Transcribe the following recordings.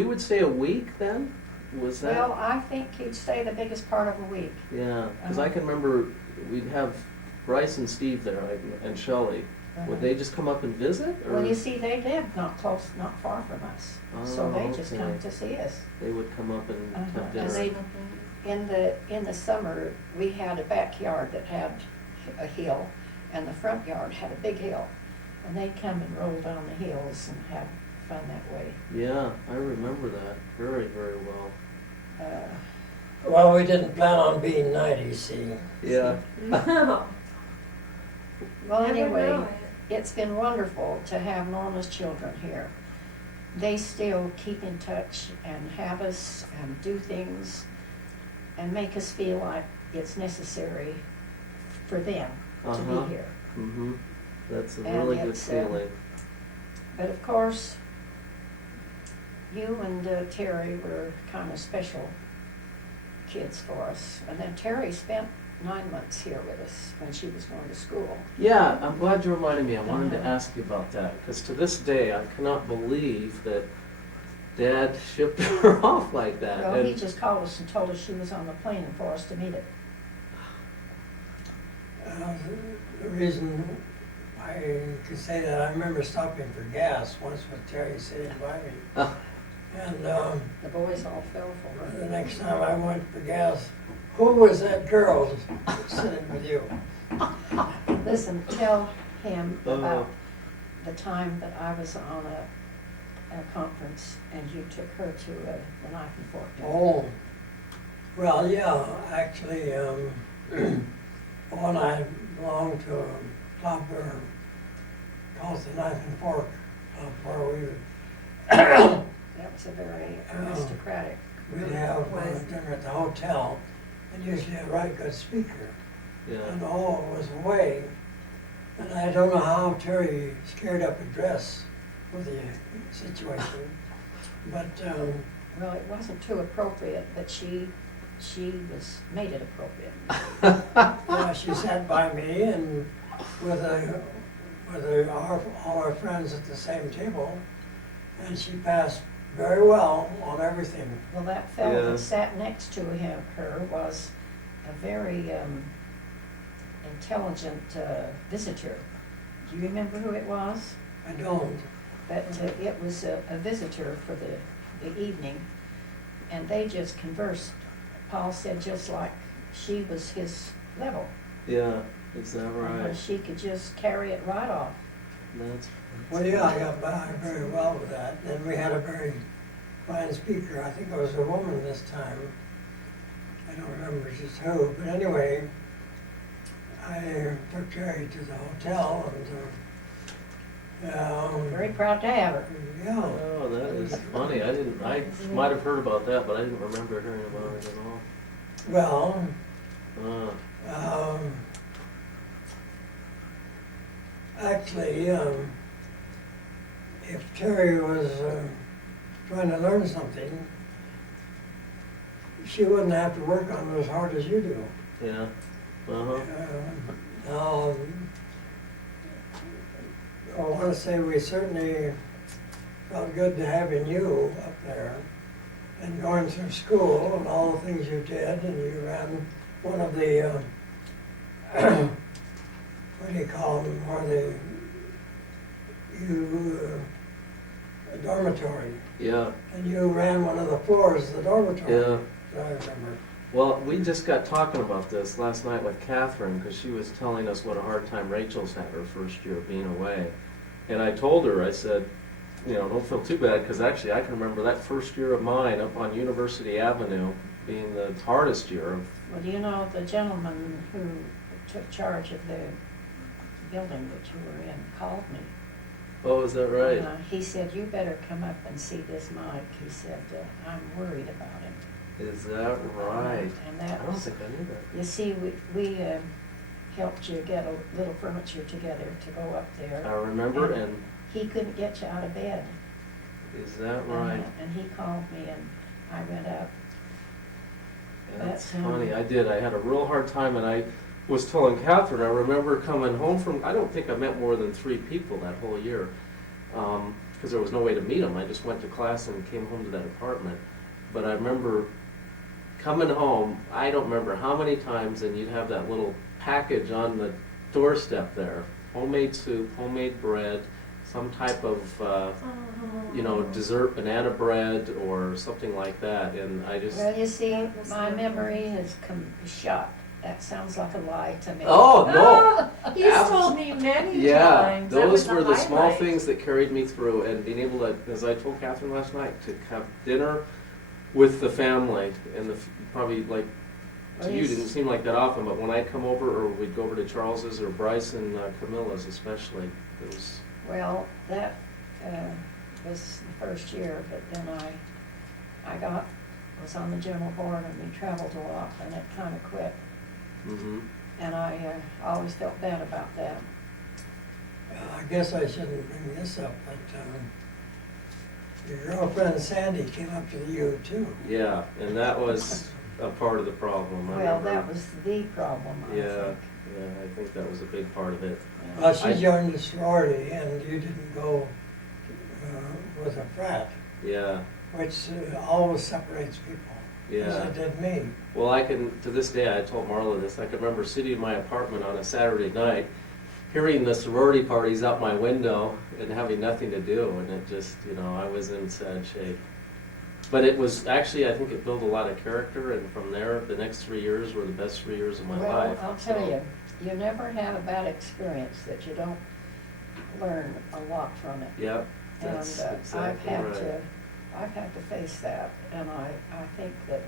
we would stay a week then? Was that? Well, I think he'd stay the biggest part of a week. Yeah, because I can remember we'd have Bryce and Steve there, and Shelley. Would they just come up and visit? Or? Well, you see, they live not far from us, so they just okay. come to see us. They would come up and have dinner. And in the summer, we had a backyard that had a hill, and the front yard had a big hill, and they'd come and roll down the hills and have fun that way. Yeah, I remember that very, very well. Well, we didn't plan on being 90, see. Yeah. No. Well, Never anyway, know it. it's been wonderful to have Norma's children here. They still keep in touch and have us and do things and make us feel like it's necessary for them to be here. Mm-hmm. That's a And really good it's, feeling. But of course, you and Terry were kind of special kids for us. And then Terry spent 9 months here with us when she was going to school. Yeah, I'm glad you reminded me. I wanted to ask you about that, because to this day I cannot believe that Dad shipped her off like that. Well, And he just called us and told us she was on the plane and for us to meet it. The reason I could say that, I remember stopping for gas once with Terry sitting by me. Oh. And The boys all fell for her. the next time I went for gas, who was that girl sitting with you? Listen, tell him Oh. about the time that I was on a conference and you took her to the knife and fork dinner. Oh, well, yeah, actually, Paul and I belonged to a club called the Knife and Fork, where we would That was a very aristocratic. we'd have dinner at the hotel, and usually a right good speaker. Yeah. And all was away. And I don't know how Terry scared up a dress for the situation, but Well, it wasn't too appropriate, but she made it appropriate. yeah, she sat by me and with all our friends at the same table, and she passed very well on everything. Well, that fellow Yeah. that sat next to her was a very intelligent visitor. Do you remember who it was? I don't. But it was a visitor for the evening, and they just conversed. Paul said just like she was his level. Yeah, is that right? She could just carry it right off. That's Well, yeah, I got by very well with that. And we had a very fine speaker. I think it was a woman this time. I don't remember just who, but anyway, I took Terry to the hotel and Very proud to have her. yeah. Oh, that is funny. I might have heard about that, but I didn't remember hearing about it at all. Well, actually, if Terry was trying to learn something, she wouldn't have to work on it as hard as you do. Yeah. Uh-huh. Now, I want to say we certainly felt good to having you up there and going through school and all the things you did, and you ran one of the, what do you call them, a dormitory, Yeah. and you ran one of the floors of the dormitory. Yeah. I remember. Well, we just got talking about this last night with Catherine, because she was telling us what a hard time Rachel's had her first year of being away. And I told her, I said, don't feel too bad, because actually I can remember that first year of mine up on University Avenue being the hardest year of. Well, do you know the gentleman who took charge of the building that you were in called me. Oh, is that right? He said, you better come up and see this Mike. He said, I'm worried about him. Is that right? And I that don't was, think I knew that. you see, we helped you get a little furniture together to go up there. I remember, and He couldn't get you out of bed. is that right? And he called me and I went up. That's But, funny. I did. I had a real hard time, and I was telling Catherine, I remember coming home from, I don't think I met more than 3 people that whole year. because there was no way to meet him. I just went to class and came home to that apartment. But I remember coming home, I don't remember how many times, and you'd have that little package on the doorstep there. Homemade soup, homemade bread, some type of, dessert, banana bread or something like that. And I just... Well, you see, my memory has shot. That sounds like a lie to me. Oh, no! He's told me many Yeah, times. That was those were the small highlight. things that carried me through, and being able to, as I told Catherine last night, to have dinner with the family, and probably like, to you, Yes. didn't seem like that often, but when I'd come over, or we'd go over to Charles's, or Bryce and Camilla's especially, it was, Well, that was the first year, but then I was on the general board and we traveled a lot, and it kind of quit. And I always felt bad about that. I guess I shouldn't bring this up, but your girlfriend Sandy came up to the U too. yeah, and that was a part of the problem. I Well, remember. that was the problem, I Yeah, think. yeah, I think that was a big part of it. Yeah. Well, she joined the sorority and you didn't go with a frat, Yeah, which always separates people. yeah. As it did me. Well, I can, to this day, I told Marla this, I can remember sitting in my apartment on a Saturday night, hearing the sorority parties out my window and having nothing to do, and it just, I was in sad shape. But it was, actually, I think it built a lot of character, and from there, the next 3 years were the best 3 years of my Well, life. I'll tell you, you never have a bad experience that you don't learn a lot from it. Yep, And that's I've exactly had right. to face that, and I think that,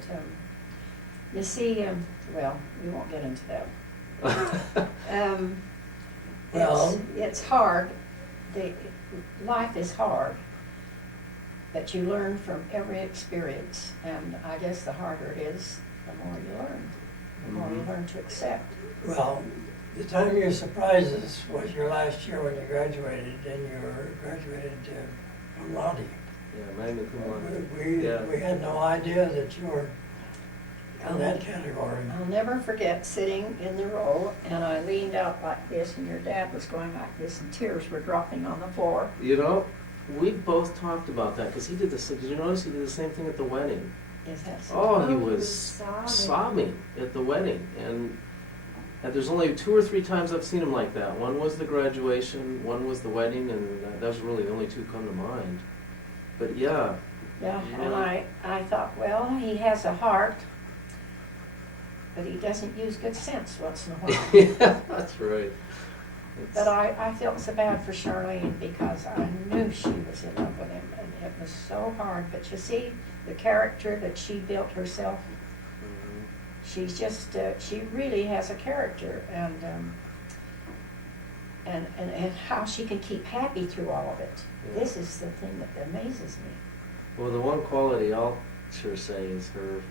you see, well, we won't get into that. Well- It's hard, life is hard, but you learn from every experience, and I guess the harder it is, the more you learn, the more you Mhm. learn to accept. Well, the time you surprised us was your last year when you graduated, and you graduated cum laude. Yeah, magna cum laude. Yeah. We had no idea that you were in that category. I'll never forget sitting in the row, and I leaned out like this, and your dad was going like this, and tears were dropping on the floor. We both talked about that, because he did the, did you notice he did the same thing at the wedding? Is that so? Oh, he Oh, he was was sobbing at the wedding, and there's only 2 or 3 times I've seen him like that. One was the graduation, one was the wedding, and that was really the only 2 come to mind. But yeah, Yeah, and I thought, well, he has a heart, but he doesn't use good sense once in a while. yeah, that's right. But I felt so bad for Charlene because I knew she was in love with him, and it was so hard. But you see, the character that she built herself, Mhm. she's just, she really has a character, and how she can keep happy through all of it. Yeah. This is the thing that amazes me. Well, the one quality I'll sure say is her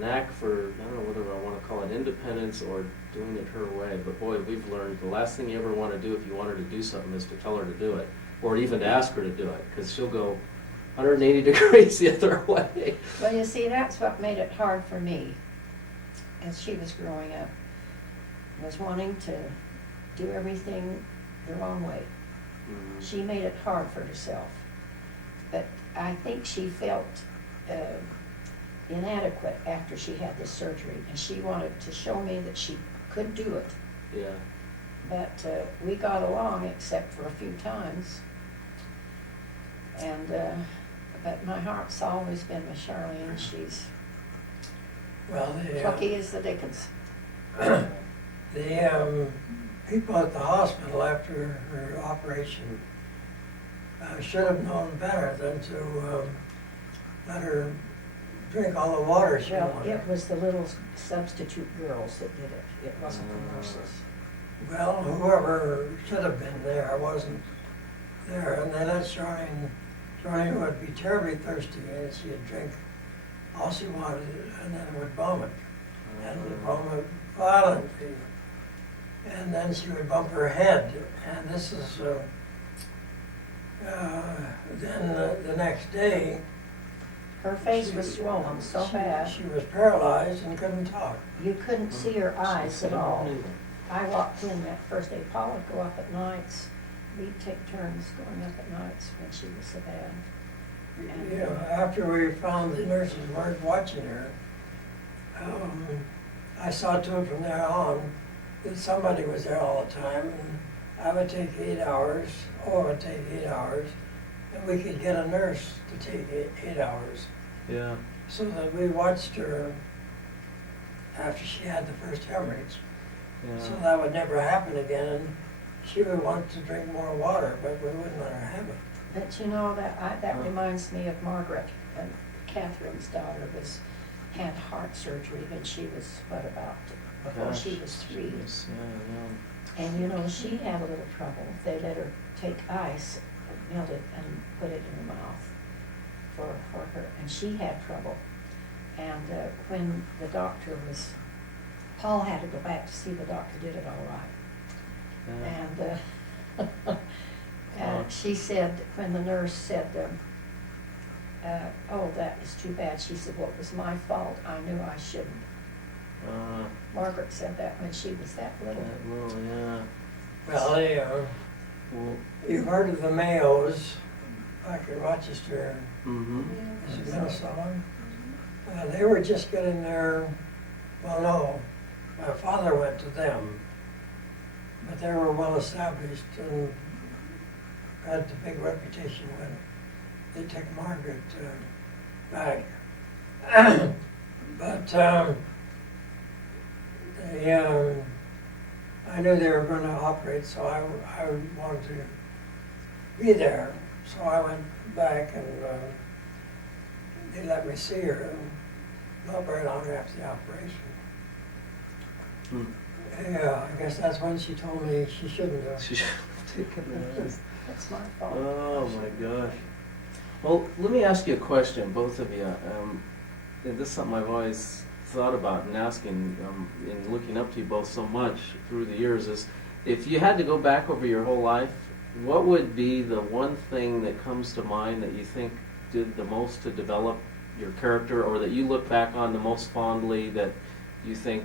knack for, I don't know whether I want to call it independence or doing it her way, but boy, we've learned the last thing you ever want to do if you want her to do something is to tell her to do it, or even to ask her to do it, because she'll go 180 degrees the other way. Well, you see, that's what made it hard for me as she was growing up, was wanting to do everything the wrong way. Mhm. She made it hard for herself. But I think she felt inadequate after she had this surgery, and she wanted to show me that she could do it. Yeah. But we got along except for a few times. And but my heart's always been with Charlene. She's Well, plucky as the dickens. the people at the hospital after her operation should have known better than to let her drink all the water she Well, wanted. it was the little substitute girls that did it. It wasn't the nurses. Well, whoever should have been there wasn't there, and they let Charlene would be terribly thirsty, and she'd drink all she wanted, and then would vomit, and would vomit violently. And then she would bump her head, and this is, then the next day, Her face was swollen so bad, she was paralyzed and couldn't talk. you couldn't see her eyes at all. I walked in that first day. Paul would go up at nights we'd take turns going up at nights when she was so bad. You know, after we found the nurses weren't watching her, I saw to it from there on that somebody was there all the time, and I would take 8 hours, or it would take 8 hours, and we could get a nurse to take 8 hours. Yeah. So that we watched her after she had the first hemorrhage. So Yeah. that would never happen again, and she would want to drink more water, but we wouldn't let her have it. But you know, that reminds me of Margaret, and Catherine's daughter had heart surgery when she was, before Gosh, she was 3. jeez, yeah, And you know, she had a little trouble. They let her take ice, melt it, and put it in her mouth for her, and she had trouble. And when the doctor Paul had to go back to see the doctor did it all right. yeah. And she said, when the nurse said, oh, that is too bad, she said, well, it was my fault. I knew I shouldn't. Margaret said that when she was that little. That little, yeah. Well, Well, you've heard of the Mayos back in Rochester, mm-hmm. Minnesota. They were just getting their, well, no, my father went to them, but they were well established and had the big reputation when they took Margaret back. But I knew they were going to operate, so I wanted to be there. So I went back and they let me see her, not very long after the operation. Hmm. Yeah, I guess that's when she told me she shouldn't have. She should have taken that. That's my fault. Oh my gosh. Well, let me ask you a question, both of you. And this is something I've always thought about and asking, in looking up to you both so much through the years, is if you had to go back over your whole life, what would be the one thing that comes to mind that you think did the most to develop your character, or that you look back on the most fondly, that you think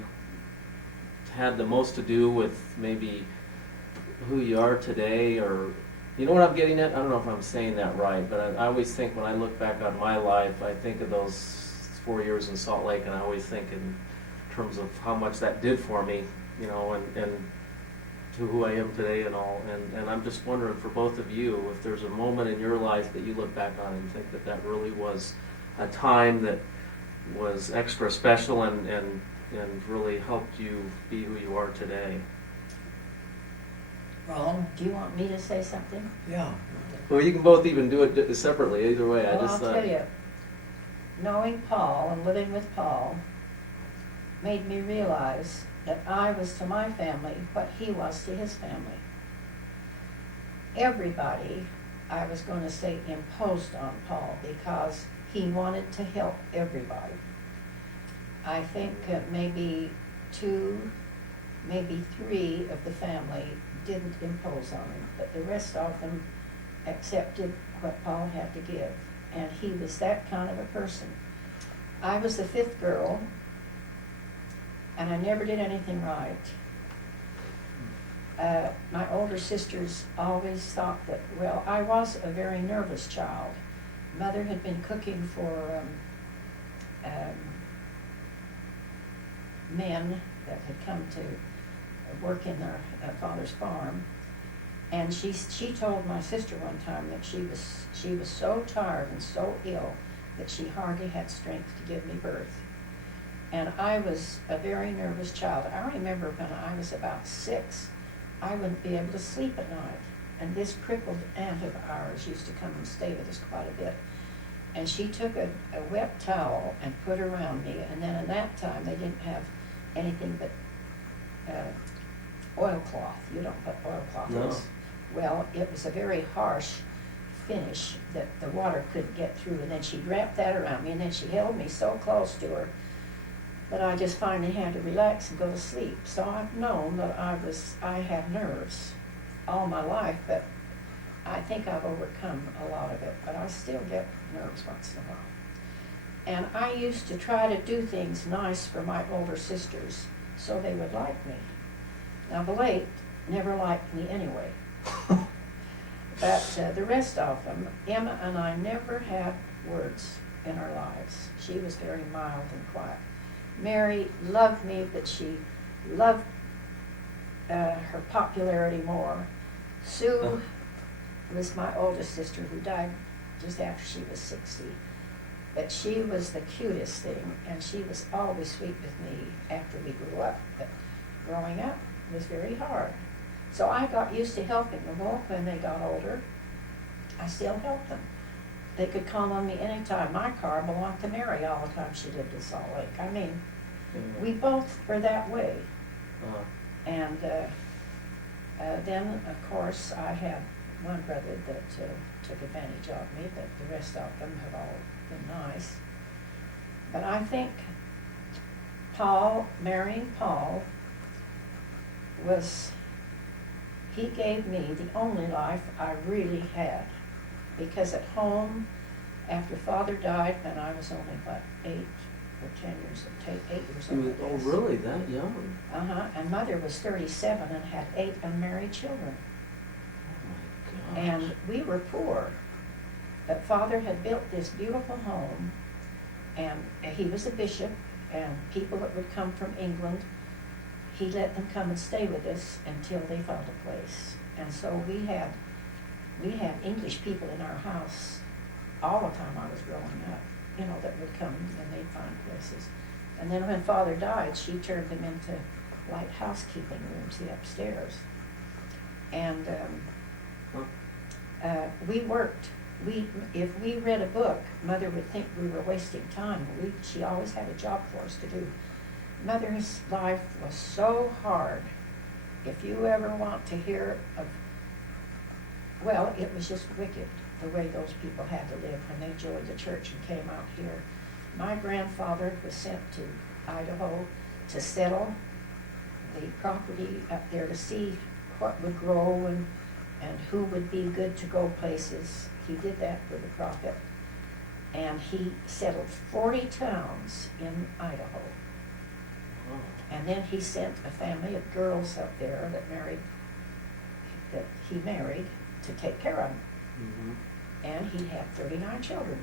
had the most to do with maybe who you are today? Or, you know what I'm getting at? I don't know if I'm saying that right, but I always think when I look back on my life, I think of those 4 years in Salt Lake, and I always think in terms of how much that did for me, you know, and to who I am today and all. And I'm just wondering, for both of you, if there's a moment in your life that you look back on and think that that really was a time that was extra special and really helped you be who you are today. Well, Do you want me to say something? yeah. Well, you can both even do it separately, either way. I Well, just I'll tell you, knowing Paul and living with Paul made me realize that I was to my family what he was to his family. Everybody, I was going to say, imposed on Paul because he wanted to help everybody. I think maybe 2, maybe 3 of the family didn't impose on him, but the rest of them accepted what Paul had to give. And he was that kind of a person. I was the 5th girl, and I never did anything right. My older sisters always thought that, well, I was a very nervous child. Mother had been cooking for men that had come to work in their father's farm, and she told my sister one time that she was so tired and so ill that she hardly had strength to give me birth. And I was a very nervous child. I remember when I was about 6, I wouldn't be able to sleep at night. And this crippled aunt of ours used to come and stay with us quite a bit. And she took a wet towel and put it around me. And then in that time, they didn't have anything but oilcloth. You don't put oilcloth in. No. Well, it was a very harsh finish that the water couldn't get through. And then she'd wrap that around me, and then she held me so close to her that I just finally had to relax and go to sleep. So I've known that I have nerves all my life, but I think I've overcome a lot of it, but I still get nerves once in a while. And I used to try to do things nice for my older sisters so they would like me. Now Blake never liked me anyway. But the rest of them, Emma and I never had words in our lives. She was very mild and quiet. Mary loved me, but she loved her popularity more. Sue was my oldest sister who died just after she was 60. But she was the cutest thing, and she was always sweet with me after we grew up. But growing up was very hard. So I got used to helping them all when they got older. I still helped them. They could call on me anytime. My car belonged to Mary all the time she lived in Salt Lake. I mean, we both were that way. And then, of course, I had one brother that took advantage of me, but the rest of them have all been nice. But I think marrying Paul he gave me the only life I really had. Because at home, after Father died, when I was only, 8 or 10 years old, 8 years old. Oh, really? That young? And Mother was 37 and had 8 unmarried children. Oh, my gosh. And we were poor. But Father had built this beautiful home, and he was a bishop, and people that would come from England, he let them come and stay with us until they found a place. And so we had English people in our house all the time I was growing up, that would come and they'd find places. And then when Father died, she turned them into light housekeeping rooms, the upstairs. And we worked. If we read a book, Mother would think we were wasting time. She always had a job for us to do. Mother's life was so hard. If you ever want to hear of, it was just wicked the way those people had to live when they joined the church and came out here. My grandfather was sent to Idaho to settle the property up there to see what would grow and who would be good to go places. He did that for the prophet. And he settled 40 towns in Idaho. And then he sent a family of girls up there that he married to take care of them. Mm-hmm. And he had 39 children.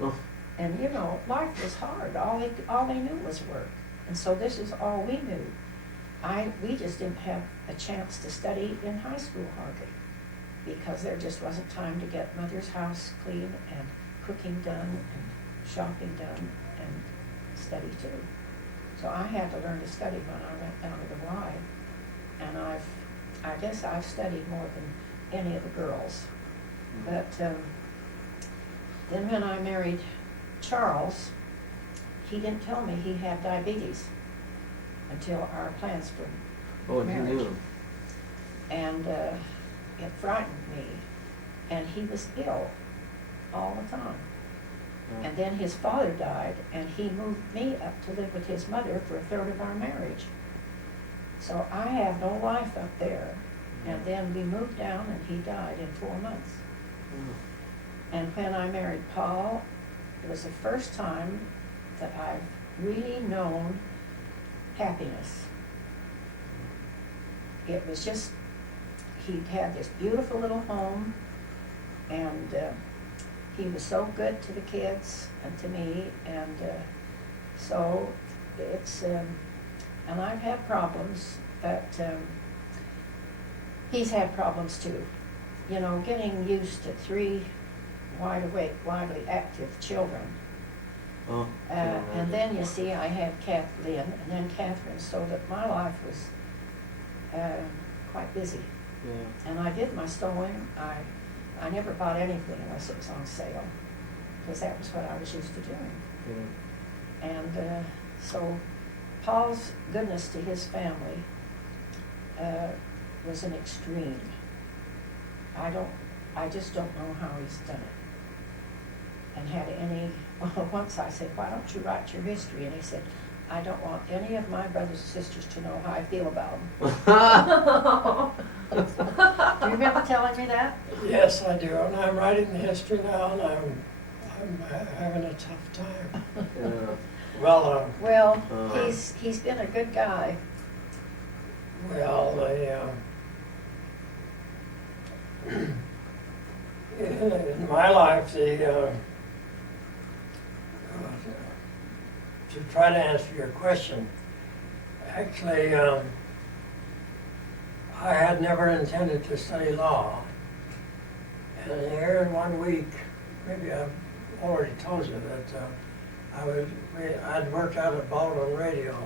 Oh. And life was hard. All they knew was work. And so this is all we knew. We just didn't have a chance to study in high school hardly, because there just wasn't time to get Mother's house clean and cooking done and shopping done and study too. So I had to learn to study when I went down to the Y, and I guess I've studied more than any of the girls. But then when I married Charles, he didn't tell me he had diabetes until our plans for marriage. You knew. And it frightened me, and he was ill all the time. And then his father died, and he moved me up to live with his mother for a third of our marriage. So I have no life up there. And then we moved down, and he died in 4 months. And when I married Paul, it was the first time that I've really known happiness. It was just, he'd had this beautiful little home, and he was so good to the kids and to me, and so it's, and I've had problems, but he's had problems too. Getting used to 3 wide awake, widely active children. Oh, And then you see I had Kathleen and then Catherine, so that my life was quite busy. Yeah. And I did my sewing. I never bought anything unless it was on sale, because that was what I was used to doing. Yeah. And so Paul's goodness to his family was an extreme. I just don't know how he's done it. And had once I said, why don't you write your history? And he said, I don't want any of my brothers and sisters to know how I feel about them. Do you remember telling me that? Yes, I do. And I'm writing the history now, and I'm having a tough time. Yeah. Well, He's been a good guy. In my life, to try to answer your question, actually, I had never intended to study law. And here in 1 week, maybe I've already told you that I'd worked out at Baldwin Radio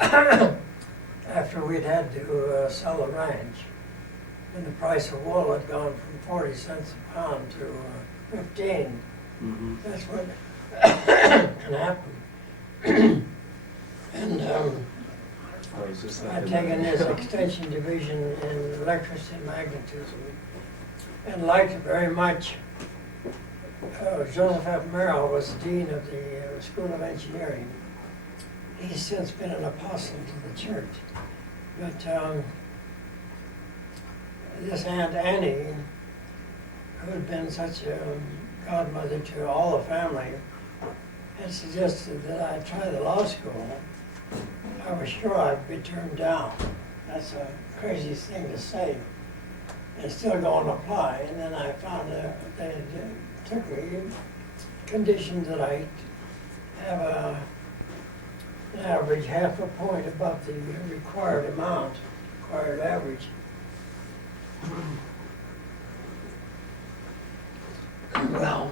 after we'd had to sell the ranch. And the price of wool had gone from 40 cents a pound to 15. Mm-hmm. That's what can happen. And I was just I'd thinking taken that. this extension division in electricity and magnetism and liked it very much. Joseph F. Merrill was the dean of the School of Engineering. He's since been an apostle to the church. But this Aunt Annie, who had been such a godmother to all the family, had suggested that I try the law school. I was sure I'd be turned down. That's a crazy thing to say. And still go and apply. And then I found that they took me, conditioned that I have an average half a point above the required amount, required average. Well,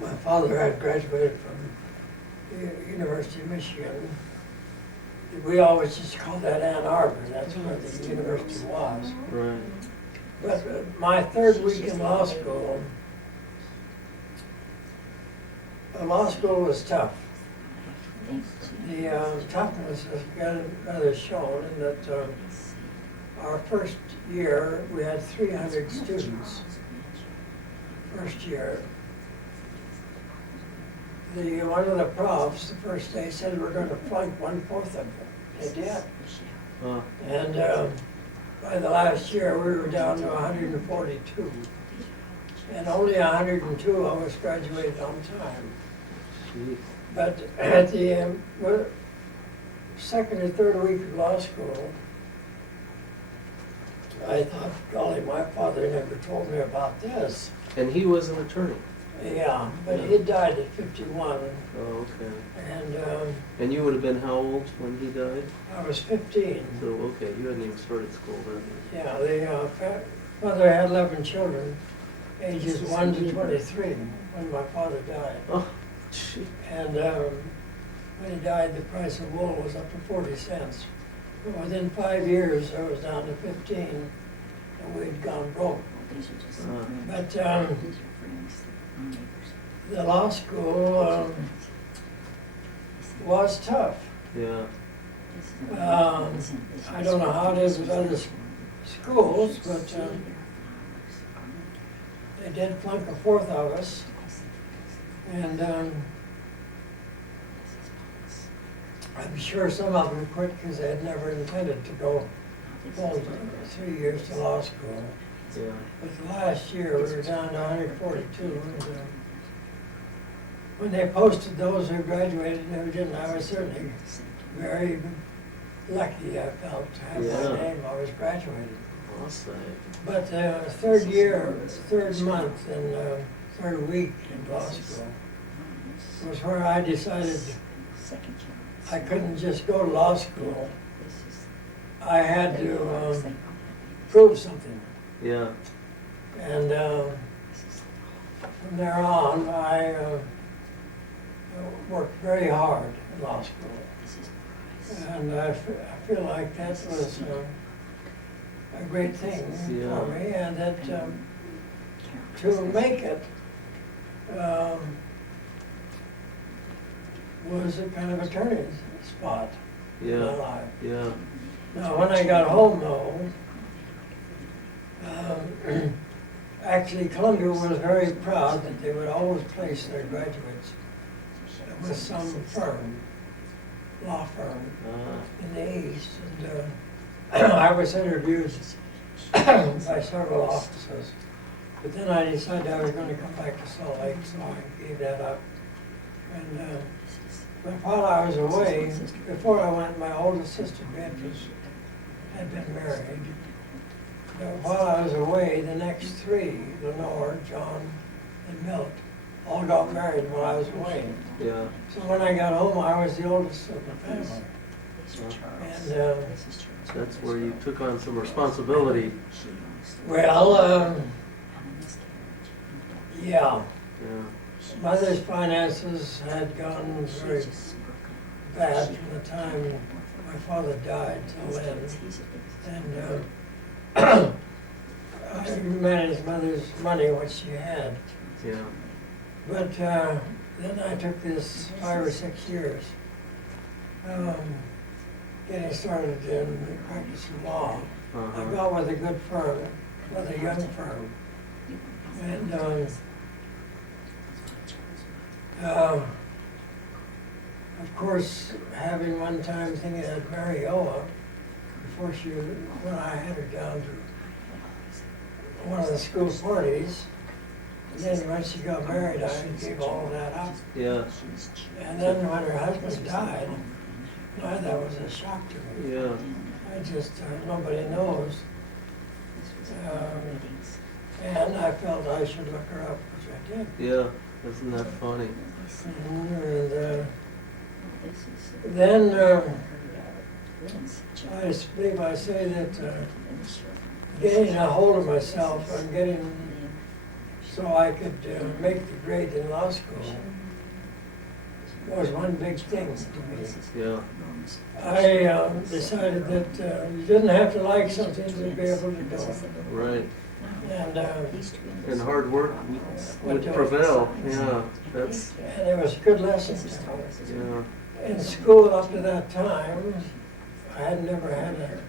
my father had graduated from the University of Michigan. We always just called that Ann Arbor. That's where the university was. Right. But my third week in law school, law school was tough. The toughness is rather shown in that our first year, we had 300 students. First year. One of the profs, the first day, said we're going to flunk 1/4 of them. They did. And by the last year, we were down to 142. And only 102 of us graduated on time. Jeez. But at the second or third week of law school, I thought, golly, my father never told me about this. And he was an attorney. Yeah, but he died at 51. Oh, okay. And you would have been how old when he died? I was 15. So, okay, you hadn't even started school then. Yeah, the mother had 11 children, ages 1 to 23, when my father died. Oh, gee. And when he died, the price of wool was up to 40 cents. But within 5 years, I was down to 15, and we'd gone broke. But the law school was tough. Yeah. I don't know how it is with other schools, but they did flunk 1/4 of us. And I'm sure some of them quit because they had never intended to go full 3 years to law school. Yeah. But the last year, we were down to 142. And, when they posted those who graduated and who didn't, I was certainly very lucky, I felt, to have Yeah. my name. I was graduated. Awesome. But third year, third month, and third week in law school was where I decided I couldn't just go to law school. I had to prove something. Yeah. And from there on, I worked very hard in law school. And I feel like that was a great thing for me, and that to make it was a kind of a turning spot in my life. Yeah. Now, when I got home, though, actually Columbia was very proud that they would always place their graduates with some firm, law firm in the East. And I was interviewed by several offices, but then I decided I was going to come back to Salt Lake, so I gave that up. And but while I was away, before I went, my oldest sister Beatrice had been married. while I was away, the next three, Lenore, John, and Milt, all got married while I was away. Yeah. So when I got home, I was the oldest of the family. And, That's where you took on some responsibility. well, yeah, Yeah. mother's finances had gone very bad from the time my father died till then. And I managed mother's money, what she had. Yeah. But then I took this 5 or 6 years getting started in the practice of law. I Uh-huh. got with a good firm, with a young firm. And of course, having one time thinking I'd marry Oa before when I had her down to one of the school parties. And then once she got married, I gave all that up. Yeah. And then when her husband died, that was a shock to me. Yeah. I just, nobody knows. And I felt I should look her up, which I did. Yeah. Isn't that funny? And then I believe I say that getting a hold of myself and getting so I could make the grade in law school was one big thing to me. Yeah. I decided that you didn't have to like something to be able to do it. Right. And hard work would prevail. Yeah. That's. and it was a good lesson to me. Yeah. In school up to that time, I had never had a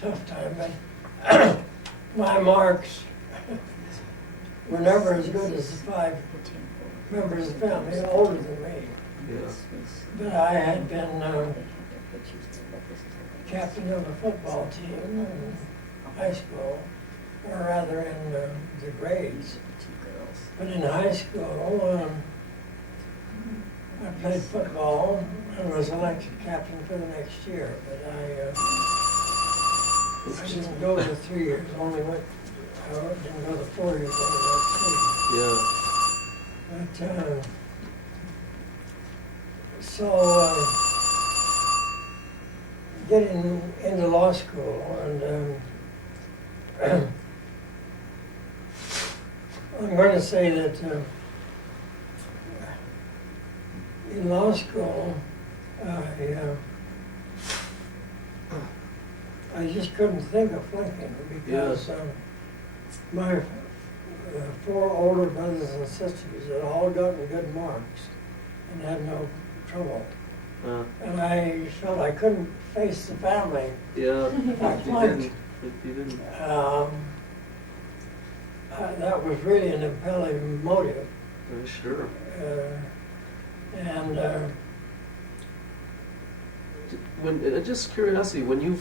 tough time, but my marks were never as good as the 5 members of the family older than me. Yeah. But I had been captain of a football team in high school, or rather in the grades. But in high school, I played football and was elected captain for the next year. But I didn't go the 3 years, I didn't go the 4 years, only went 3. Yeah. But, so, getting into law school, and I'm going to say that in law school, I just couldn't think of flunking because my 4 older brothers and sisters had all gotten good marks and had no trouble. And I felt I couldn't face the family. Yeah. If I If you flunked. didn't. If you didn't. That was really an impelling motive. Sure. And Just curiosity, when you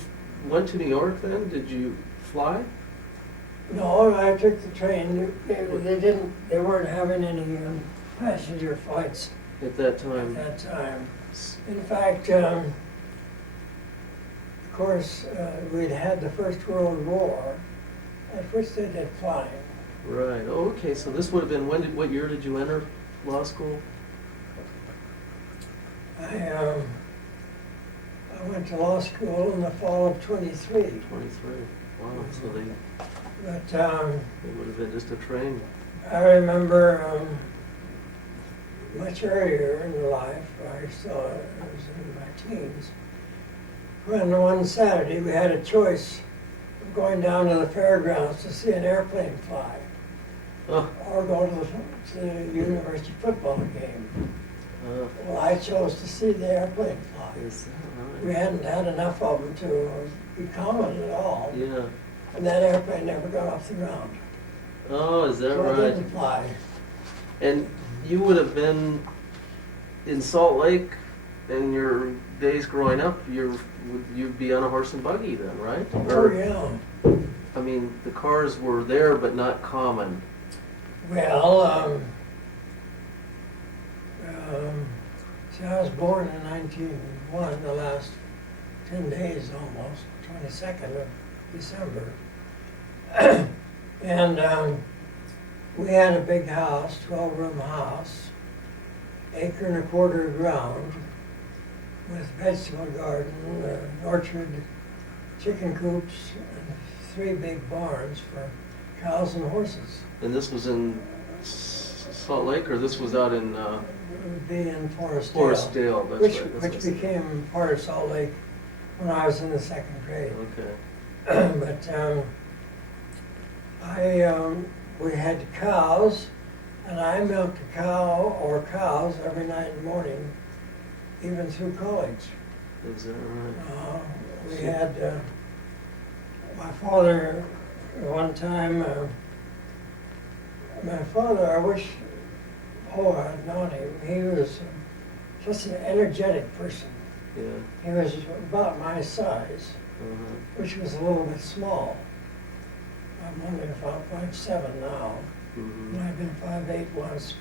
went to New York, then did you fly? no, I took the train. They weren't having any passenger flights At that at time. that time. In fact, of course, we'd had the First World War, at which they did flying. Right. Oh, okay. So this would have been what year did you enter law school? I went to law school in the fall of '23, 23. Wow. So they but would have been just a train. I remember much earlier in life, I was in my teens, when one Saturday we had a choice of going down to the fairgrounds to see an airplane fly, Oh. or go to the university football game. Well, I chose to see the airplane fly. Is that We right? hadn't had enough of them to be common at all, Yeah. and that airplane never got off the ground. Oh, is that So it right? didn't fly. And you would have been in Salt Lake in your days growing up. You'd be on a horse and buggy then, right? Oh, yeah. I mean, the cars were there, but not common. Well, see, I was born in 1901, the last 10 days almost, 22nd of December. And we had a big house, 12-room house, acre and a quarter of ground, with vegetable garden, orchard, chicken coops, and 3 big barns for cows and horses. And this was in Salt Lake, or this was out in It would be in Forestdale. Forestdale? That's Which, right. which became part of Salt Lake when I was in the 2nd grade. Okay. But we had cows, and I milked a cow or cows every night and morning, even through college. Is that right? We had, my father, one time, my father, I wish, I'd known him. He was just an energetic person. Yeah. He was about my size, which was a little bit small. I'm only about 5'7" now. Mm-hmm. I've been 5'8" once,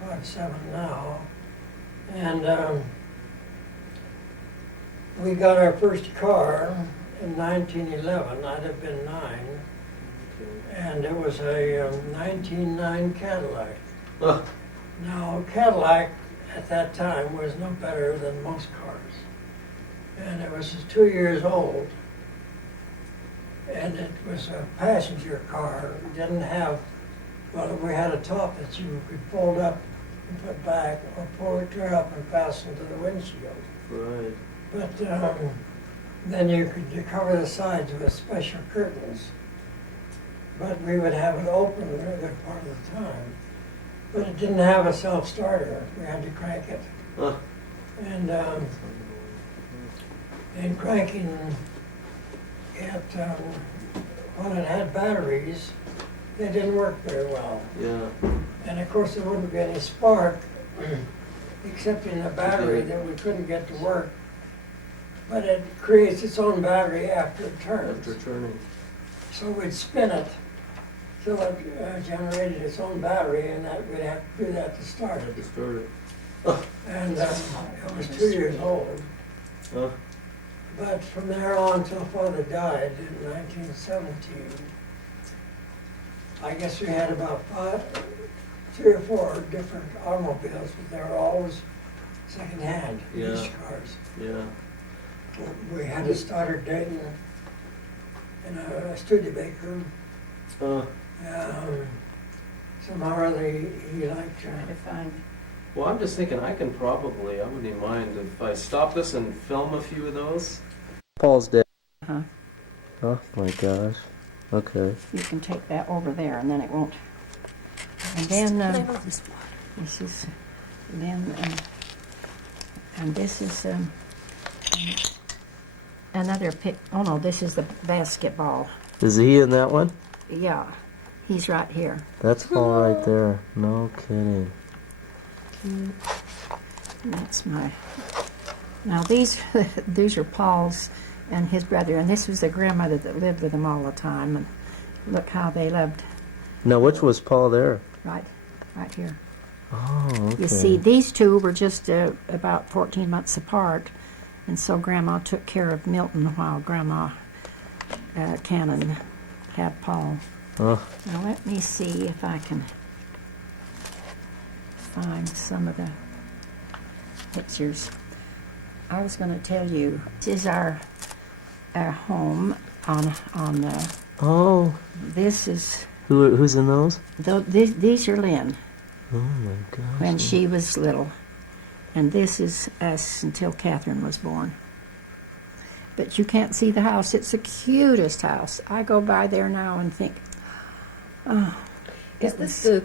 but 5'7" now. And we got our first car in 1911. I'd have been 9. Okay. And it was a 1909 Cadillac. Oh, Now, Cadillac at that time was no better than most cars. And it was 2 years old. And it was a passenger car. It didn't have, well, we had a top that you could fold up and put back, or pull it up and fasten to the windshield. right. But then you could cover the sides with special curtains. But we would have it open a good part of the time. But it didn't have a self-starter. We had to crank it. Oh. And in cranking it, when it had batteries, they didn't work very well. Yeah. And of course, there wouldn't be any spark, except in the battery that we couldn't get to work. But it creates its own battery after it turns. After turning. So we'd spin it till it generated its own battery, and that we'd have to do that to start it. To start it. And it was 2 years old. Oh. But from there on till Father died in 1917, I guess we had about 3 or 4 different automobiles, but they were always secondhand, Yeah. used cars. Yeah. We had a starter Dayton and a Studebaker. Somehow or other he liked Trying to find. Well, I'm just thinking I wouldn't even mind if I stop this and film a few of those. Paul's dead. Uh-huh. Oh my gosh. Okay. You can take that over there, and then it won't. And then this is then, and this is another pic. Oh no, this is the basketball. Is he in that one? Yeah, he's right here. That's Paul right there. No kidding. And that's my. Now these are Paul's and his brother, and this was the grandmother that lived with them all the time. And look how they loved. Now, which was Paul there? Right here. Oh, okay. You see, these two were just about 14 months apart, and so Grandma took care of Milton while Grandma Cannon had Paul. Oh. Now let me see if I can find some of the pictures. I was going to tell you, this is our home on Oh. this is Who's in those? these are Lynn. Oh my gosh. When she was little. And this is us until Catherine was born. But you can't see the house. It's the cutest house. I go by there now and think, oh. Is this the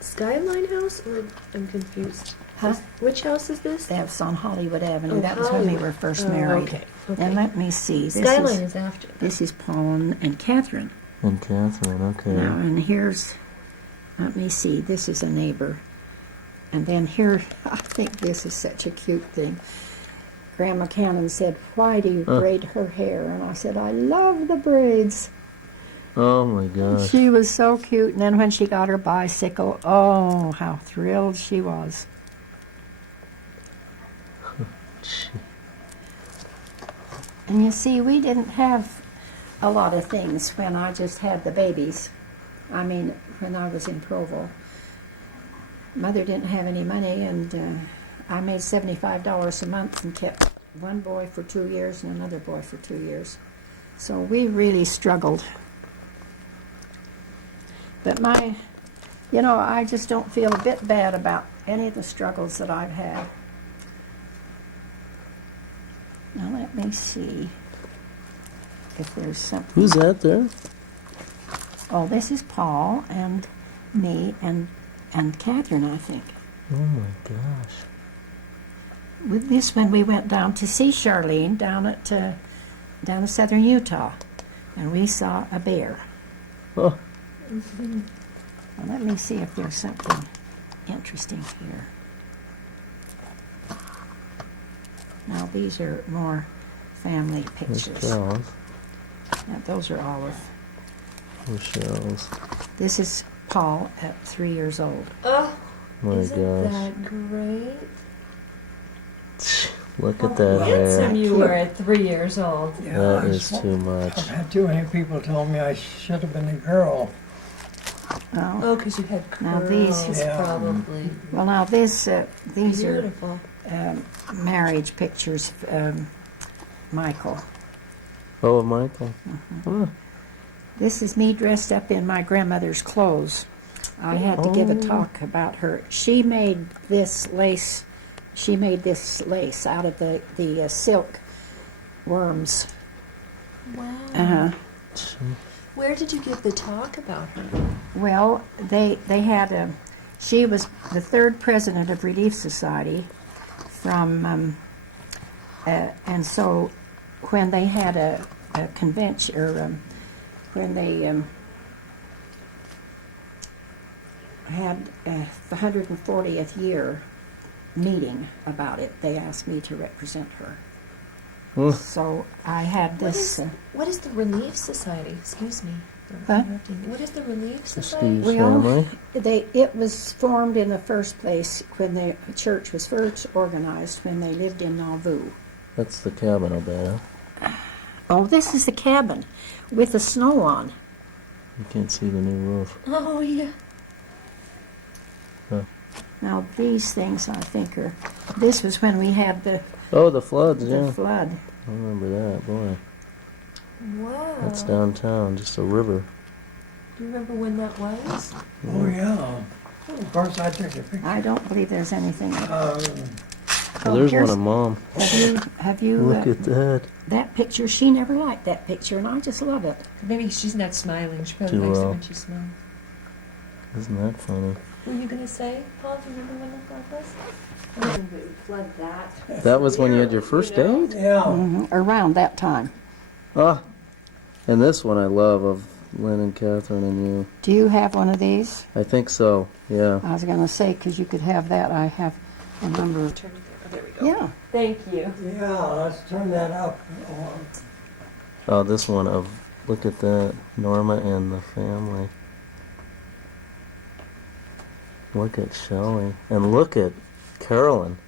Skyline house, or I'm confused? Huh? Which house is this? That's on Hollywood Avenue. Oh, That was when we Hollywood. were first Oh, married. okay. And let me see. Skyline is after. This is Paul and Catherine. And Catherine, okay. Now, and here's, let me see, this is a neighbor. And then here, I think this is such a cute thing. Grandma Cannon said, "Why do you braid her hair?" And I said, "I love the braids." Oh my gosh. She was so cute. And then when she got her bicycle, oh, how thrilled she was. And you see, we didn't have a lot of things when I just had the babies. I mean, when I was in Provo. Mother didn't have any money, and I made $75 a month and kept one boy for 2 years and another boy for 2 years. So we really struggled. But I just don't feel a bit bad about any of the struggles that I've had. Now let me see if there's something. Who's that there? Oh, this is Paul and me and Catherine, I think. Oh my gosh. With this one, we went down to see Charlene down in southern Utah, and we saw a bear. Oh. Well, let me see if there's something interesting here. Now these are more family There's pictures. Charles. Now, those are all of. There's Charles. This is Paul at 3 years old. Oh, My isn't gosh. that great? Look How at that handsome hair. you were at 3 years old. Yeah, That I is too much. I've had too many people tell me I should have been a girl. Oh, Oh, because you had Now curls, these- Yeah. probably. well, now these are Beautiful. marriage pictures. Michael. Oh, Michael. Oh. This is me dressed up in my grandmother's clothes. I had to give a talk about her. She made this lace. She made this lace out of the silk worms. Wow. Where did you give the talk about her? Well, they had she was the third president of Relief Society from, and so when they had a convention, or when they had the 140th year meeting about it, they asked me to represent her. Hmm. So I had this. What is the Relief Society? Excuse me for Huh? interrupting. What is the Relief The Society? Steve's Well, family. It was formed in the first place when the church was first organized when they lived in Nauvoo. That's the cabin, I bet. Oh, this is the cabin with the snow on. You can't see the new roof. Oh, yeah. Now these things, I think, are. This was when we had the Oh, the floods, yeah. flood. I remember that, boy. Wow. That's downtown, just a river. Do you remember when that was? Oh, yeah. Of course, I took a picture. I don't believe there's anything. Well, there's one here's- of Mom. Have you? Look at that. That picture? She never liked that picture, and I just love it. Maybe she's not smiling. She probably Too likes it well. when she smiles. Isn't that funny? What were you going to say, Paul? Do you remember when that was? Flood that. That was when you had your first date? Yeah. Around that time. Ah, and this one I love of Lynn and Catherine and you. Do you have one of these? I think so, yeah. I was going to say, because you could have that. I have a number of. Turn it there. Oh, there we go. Yeah. Thank you. Yeah, let's turn that up. Oh, this one of, look at that, Norma and the family. Look at Shelley. And look at Carolyn.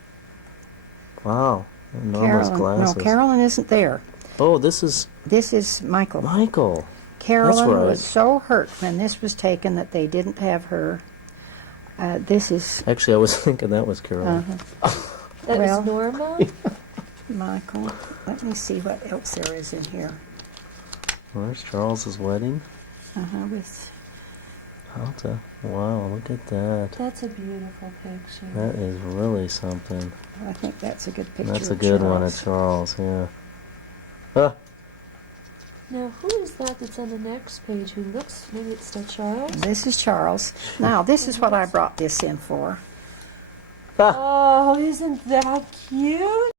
Wow, and Norma's glasses. No, Carolyn isn't there. Oh, this is This is Michael. Michael. Carolyn right. was so hurt when this was taken that they didn't have her. This is Actually, I was thinking that was Carolyn. That Well- was Norma? Michael. Let me see what else there is in here. Where's Charles's wedding? With Alta. Wow, look at that. That's a beautiful picture. That is really something. I think that's a good picture. That's a of good one of Charles. Charles, yeah. Ah, Now, who is that that's on the next page who looks, maybe it's still Charles? This is Charles. Now, this is what I brought this in for. ah. Oh, isn't that cute?